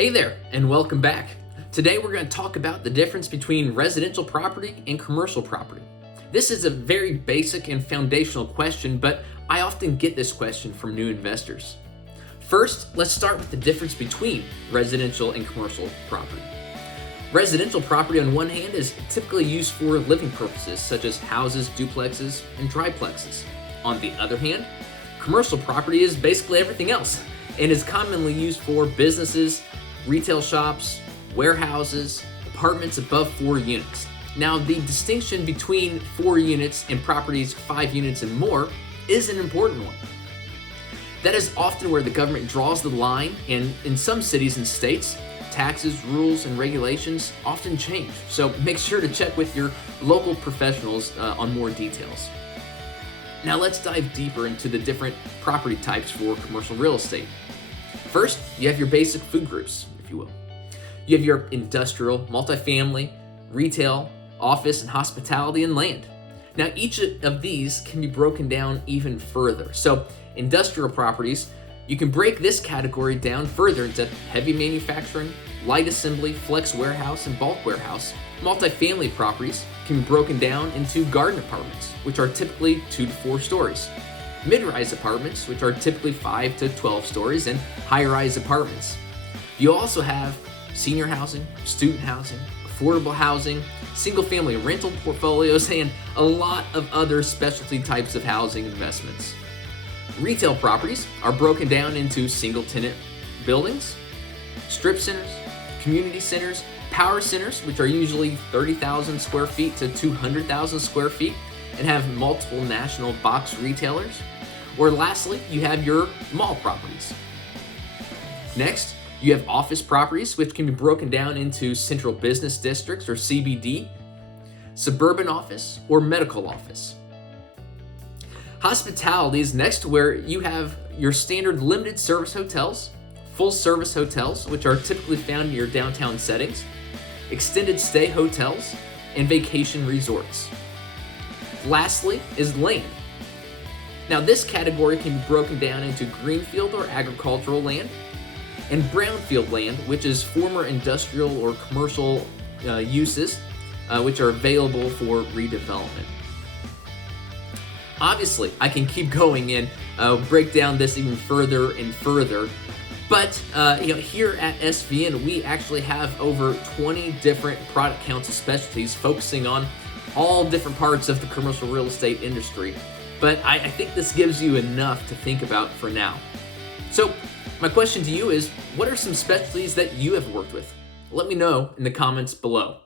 Hey there, and welcome back. Today we're going to talk about the difference between residential property and commercial property. This is a very basic and foundational question, but I often get this question from new investors. First, let's start with the difference between residential and commercial property. Residential property, on one hand, is typically used for living purposes, such as houses, duplexes, and triplexes. On the other hand, commercial property is basically everything else and is commonly used for businesses, retail shops, warehouses, apartments above 4 units. Now, the distinction between 4 units and properties 5 units and more is an important one. That is often where the government draws the line, and in some cities and states, taxes, rules, and regulations often change. So make sure to check with your local professionals on more details. Now let's dive deeper into the different property types for commercial real estate. First, you have your basic food groups, if you will. You have your industrial, multifamily, retail, office, and hospitality, and land. Now, each of these can be broken down even further. So, industrial properties, you can break this category down further into heavy manufacturing, light assembly, flex warehouse, and bulk warehouse. Multifamily properties can be broken down into garden apartments, which are typically 2 to 4 stories. Mid-rise apartments, which are typically 5 to 12 stories, and high-rise apartments. You also have senior housing, student housing, affordable housing, single-family rental portfolios, and a lot of other specialty types of housing investments. Retail properties are broken down into single-tenant buildings, strip centers, community centers, power centers, which are usually 30,000 square feet to 200,000 square feet and have multiple national box retailers. Or lastly, you have your mall properties. Next, you have office properties, which can be broken down into central business districts or CBD, suburban office, or medical office. Hospitality is next, where you have your standard limited service hotels, full service hotels, which are typically found in your downtown settings, extended stay hotels, and vacation resorts. Lastly is land. Now, this category can be broken down into greenfield or agricultural land, and brownfield land, which is former industrial or commercial uses, which are available for redevelopment. Obviously, I can keep going and break down this even further and further, but here at SVN, we actually have over 20 different product council specialties focusing on all different parts of the commercial real estate industry. But I think this gives you enough to think about for now. So my question to you is, what are some specialties that you have worked with? Let me know in the comments below.